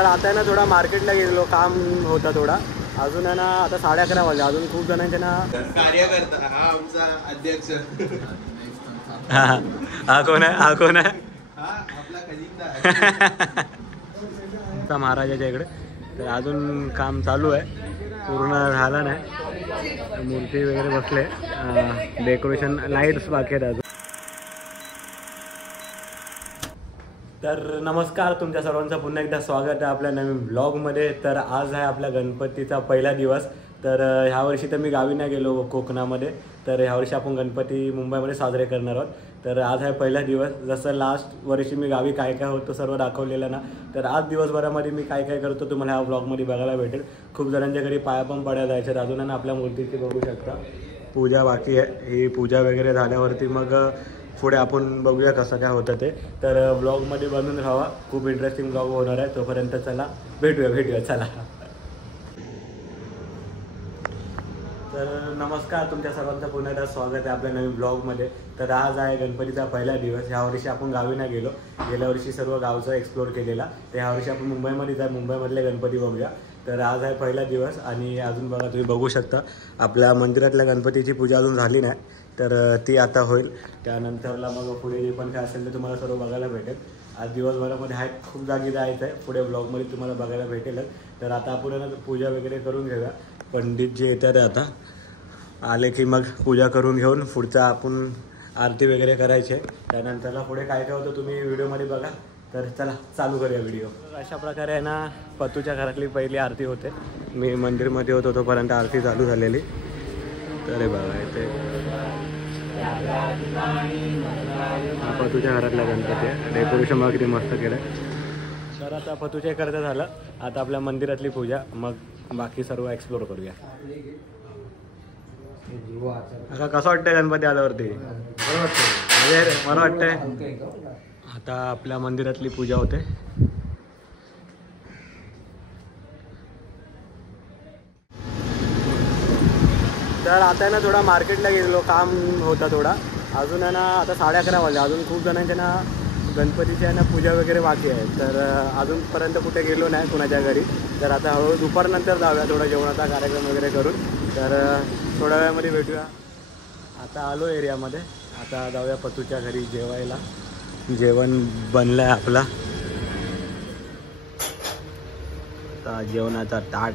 तर आता आहे ना थोडा मार्केटला गेलो, काम होता थोडा. अजून आहे ना आता 11:30 वाजले. अजून खूप जणांचे ना कार्यकर्ता हा आमचा अध्यक्ष. हा कोण आहे? हा कोण आहे? हा आपला खजिनदार आमचा महाराजाच्या इकडे. तर अजून काम चालू आहे, पूर्ण झालं नाही. मूर्ती वगैरे बसले, डेकोरेशन लाईट्स बाकी आहेत अजून. तर नमस्कार, तुमच्या सर्वांचं पुन्हा एकदा स्वागत आहे आपल्या नवीन ब्लॉगमध्ये. तर आज आहे आपल्या गणपतीचा पहिला दिवस. तर ह्यावर्षी तर मी गावी नाही गेलो कोकणामध्ये, तर ह्यावर्षी आपण गणपती मुंबईमध्ये साजरे करणार आहोत. तर आज आहे पहिला दिवस. जसं लास्ट वर्षी मी गावी काय काय होतं सर्व दाखवलेलं ना, तर आज दिवसभरामध्ये मी काय काय करतो तुम्हाला ह्या ब्लॉगमध्ये बघायला भेटेल. खूप जणांच्या घरी पाया पण पडायला जायचे. अजून ना आपल्या मूर्तीची बघू शकता पूजा बाकी आहे. ही पूजा वगैरे झाल्यावरती मग पुढे आपण बघूया कसं काय होतं ते. तर ब्लॉगमध्ये बनून राहा, खूप इंटरेस्टिंग ब्लॉग होणार आहे. तोपर्यंत चला भेटूया चला. तर नमस्कार, तुमच्या सर्वांचं पुन्हा एकदा स्वागत आहे आपल्या नवीन ब्लॉगमध्ये. तर आज आहे गणपतीचा पहिला दिवस. ह्या वर्षी आपण गावी नाही गेलो, गेल्या वर्षी सर्व गावचा एक्सप्लोर केलेला. तर ह्या वर्षी आपण मुंबईमध्ये जाय, मुंबईमधले गणपती बघूया. तर आज आहे पहिला दिवस आणि अजून बघा तुम्ही बघू शकता आपल्या मंदिरातल्या गणपतीची पूजा अजून झाली नाही, तर ती आता होईल. त्यानंतरला मग पुढे जे पण काय असेल ते तुम्हाला सर्व बघायला भेटेल. आज दिवसभरामध्ये आहे खूप जागी जायचं आहे, पुढे ब्लॉगमध्ये तुम्हाला बघायला भेटेलच. तर आता आपण ना पूजा वगैरे करून घेऊया. पंडित जे येतात आता आले की मग पूजा करून घेऊन पुढचा आपण आरती वगैरे करायचे. त्यानंतरला पुढे काय काय होतं तुम्ही व्हिडिओमध्ये बघा. तर चला चालू करूया व्हिडिओ. अशा प्रकारे आहे ना पतूच्या घरातली पहिली आरती होते. मी मंदिरमध्ये होतो तोपर्यंत आरती चालू झालेली. तर हे बघा इथे पतूच्या घरातला गणपती आहे. डेकोरेशन बघा किती मस्त केलं आहे. तर आता पतूच्या करता झालं, आता आपल्या मंदिरातली पूजा, मग बाकी सर्व एक्सप्लोर करूया. आता कसं वाटतंय गणपती आल्यावरती? बरं वाटतंय, मला वाटतंय. आता आपल्या मंदिरातली पूजा होते. तर आता आहे ना थोडा मार्केटला गेलो, काम होता थोडा. अजून आहे ना आता 11:30 वाजले. अजून खूप जणांच्या ना गणपतीची आहे ना पूजा वगैरे बाकी आहे. तर अजूनपर्यंत कुठे गेलो नाही कुणाच्या घरी. तर आता हळूहळू दुपारनंतर जाऊया, थोडा जेवणाचा कार्यक्रम वगैरे करून. तर थोड्या वेळामध्ये भेटूया. आता आलो एरियामध्ये, आता जाऊया पतूच्या घरी जेवायला. जेवण बनलं आहे आपला. आता जेवणाचा ताट.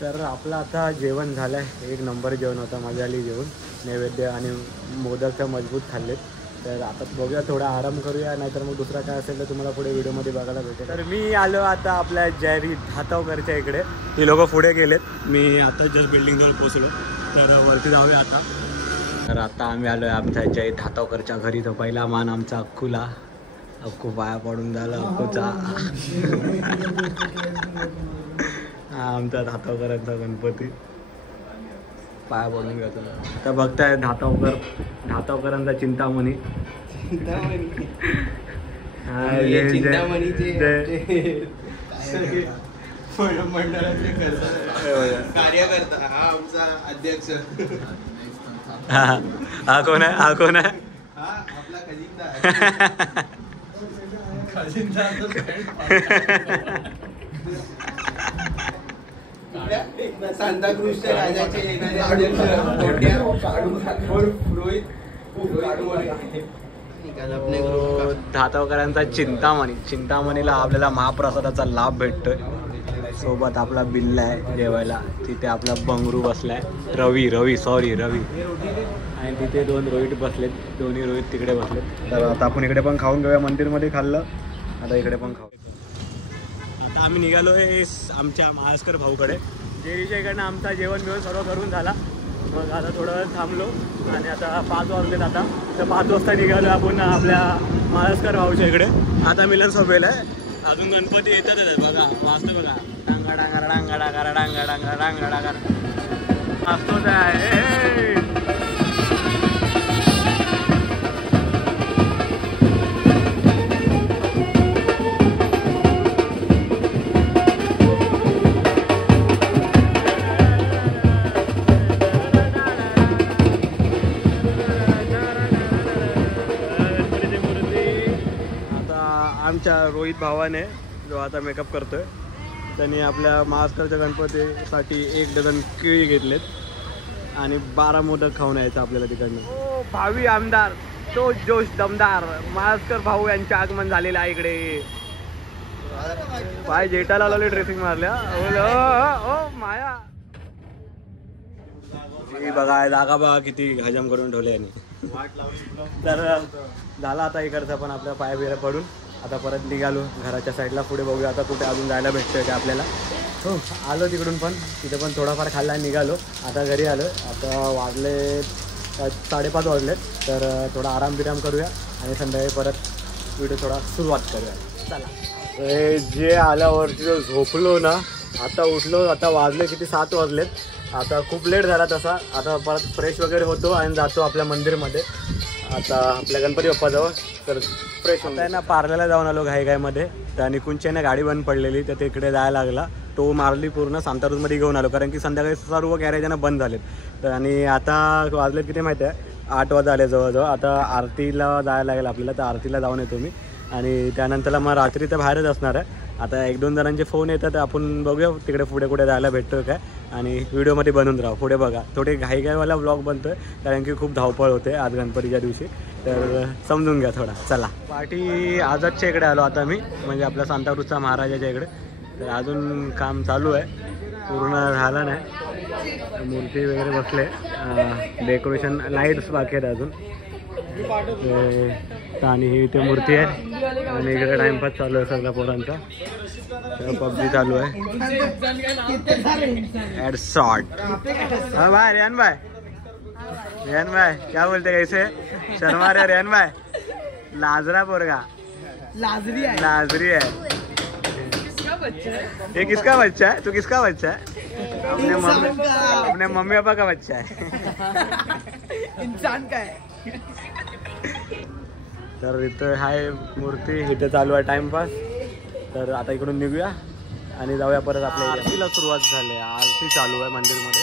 तर आपलं आता जेवण झालं आहे, एक नंबर जेवण होता, मजा आली जेवण. नैवेद्य आणि मोदक मजबूत खाल्लेत. तर आता बघूया, थोडा आराम करूया, नाहीतर मग दुसरा काय असेल तर तुम्हाला पुढे व्हिडिओमध्ये बघायला भेटेल. तर मी आलो आता आपल्या जयरी धातावकरच्या इकडे. ती लोकं पुढे गेलेत, मी आता जस्ट बिल्डिंगजवळ पोचलो. तर वरती जाऊया आता. तर आता आम्ही आलो आहे आमच्या जय धातावकरच्या घरी. तर पहिला मान आमचा अक्कूला. अक्कू पाया पडून झाला अक्कूचा. हा आमचा धातावकरांचा गणपती पाया पडून घ्यायचा. आता बघताय धातावकरांचा चिंतामणी. कार्यकर्ता हा आमचा अध्यक्ष. हा कोण आहे? हा कोण आहे? हा आपला खजिनदार. सांताक्रूजच्या राजाचे येणारे अध्यक्ष धातावकरांचा चिंतामणीला आपल्याला महाप्रसादाचा लाभ भेटतोय. सोबत आपला बिल्ला आहे जेवायला. तिथे आपला बंगरू बसलाय, रवी आणि तिथे 2 रोहित बसलेत. दोन्ही रोहित तिकडे बसलेत. तर आता आपण इकडे पण खाऊन घेऊया. मंदिरमध्ये खाल्लं, आता इकडे पण खाऊ. आता आम्ही निघालो आहे आमच्या महास्कर भाऊकडे. जेरीच्या इकडनं आमचा जेवण सर्व करून झाला. मग आता थोडं वेळ थांबलो आणि आता 5 वाजलेत. आता तर 5 वाजता निघालो आपण आपल्या महास्कर भाऊच्या इकडे. आता मिलन सोबेल आहे. अजून गणपती येतातच बघा, वाजतो बघा, डांगा डांगा डांगा डांगा डांगा डांगा डांगा डांगा वाजतोच आहे. आमच्या रोहित भावाने जो आता मेकअप करतोय त्यांनी आपल्या महाराष्ट्राच्या गणपतीसाठी 1 डझन केळी घेतलेत आणि 12 मोदक खाऊन यायचं आपल्याला तिकडनं. भावी आमदार तो जोश दमदार महाराष्ट्र भाऊ यांचे आगमन झालेलं आहे इकडे. पाय जेटाला लावले ड्रेसिंग मारल्या. ओ माया बघा जागा बघा किती हजम करून ठेवले यांनी. तर झाला आता इकडचा पण आपल्या पाया बिया पडून आता परत निघालो घराच्या साईडला. पुढे बघूया आता कुठे अजून जायला भेटतंय का आपल्याला. हो आलो तिकडून पण तिथे पण थोडाफार खाल्ला निघालो. आता घरी आलो. आता वाजले 5:30 वाजलेत. तर थोडा आराम बिराम करूया आणि संध्याकाळी परत व्हिडिओ थोडा सुरुवात करूया. चला जे आल्यावरती जो झोपलो ना आता उठलो. आता वाजले किती 7 वाजलेत. आता खूप लेट झाला तसा. आता परत फ्रेश वगैरे होतो आणि जातो आपल्या मंदिरमध्ये आता आपल्या गणपती बाप्पाजवळ. तर फ्रेश होता आहे ना पार्ल्याला जाऊन आलो घाईमध्ये. तर निकुंजने गाडी बंद पडलेली तर तिकडे जायला लागला. तो मारली पूर्ण सांताक्रूजमध्ये घेऊन आलो कारण की संध्याकाळी सर्व गॅरेजांना बंद झालेत. तर आणि आता वाजलेत किती माहिती आहे 8 वाजता आले जवळजवळ. आता आरतीला जायला लागेल आपल्याला. तर आरतीला जाऊन येतो मी आणि त्यानंतरला मग रात्री तर बाहेरच असणार आहे. आता 1-2 जणांचे फोन येतात आपण बघूया तिकडे पुढे कुठे जायला भेटतोय काय आणि व्हिडिओमध्ये बनवून राहू. पुढे बघा थोडे घाईवाला ब्लॉग बनतोय कारण की खूप धावपळ होते आज गणपतीच्या दिवशी. तर समजून घ्या थोडा. चला पाठी आझादच्या इकडे आलो आता मी म्हणजे आपल्या सांताक्रूजचा महाराजाच्या इकडे. तर अजून काम चालू आहे पूर्ण झालं नाही. मूर्ती वगैरे बसले डेकोरेशन लाईट्स बाकी आहेत अजून. आणि ही इथे मूर्ती आहे आणि इकडे टाइमपास चालू आहे सगळ्या पोरांचा. पबजी चालू आहे. ॲड शॉट. हाँ भाई रेहान भाई क्या बोलते कैसे शर्मा रे रेहान भाई. लाजरा पोरगा लाजरी है. ये किसका बच्चा है. तू किसका बच्चा है. अपने मम्मी पापा का बच्चा है. इंसान का है. तर इथं आहे मूर्ती. इथे चालू आहे टाइमपास. तर आता इकडून निघूया आणि जाऊया परत आपल्या आरतीला सुरुवात झाली. आरती चालू आहे मंदिरमध्ये.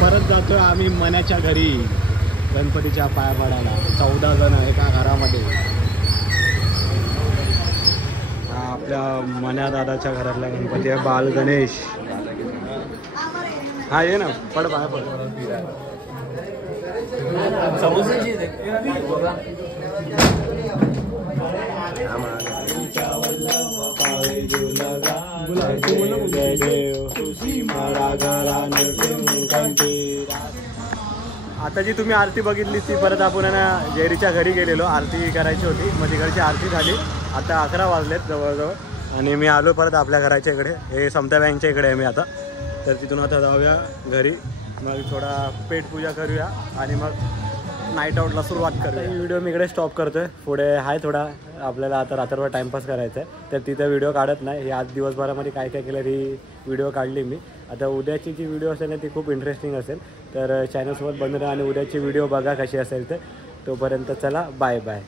परत जातोय आम्ही मनाच्या घरी गणपतीच्या पाया पडायला. 14 जण एका घरामध्ये. आपल्या मन्या दादाच्या घरातला गणपती आहे बाल गणेश. हा ये ना पड पाया पड. आता जी तुम्ही आरती बघितली ती परत आपण ना जेरीच्या घरी गेलेलो. आरती करायची होती मग तिकडची आरती झाली. आता 11 वाजलेत जवळजवळ आणि मी आलो परत आपल्या घराच्या इकडे. हे समता बँकच्या इकडे आहे मी आता. तर तिथून आता जाऊया घरी. मग थोडा पेटपूजा करूया आणि मग नाईट आउटला सुरुवात करूया. व्हिडिओ मी इकडे स्टॉप करतोय. पुढे आहे थोडा आपल्याला आता रात्रभर टाईमपास करायचा आहे. तर तिथं व्हिडिओ काढत नाही. हे आज दिवसभरामध्ये काय काय केलं ही व्हिडिओ काढली मी. आता उद्याची जी व्हिडिओ असेल ना ती खूप इंटरेस्टिंग असेल. तर चॅनलसोबत बनवून आणि उद्याची व्हिडिओ बघा कशी असेल तर. तोपर्यंत चला बाय बाय.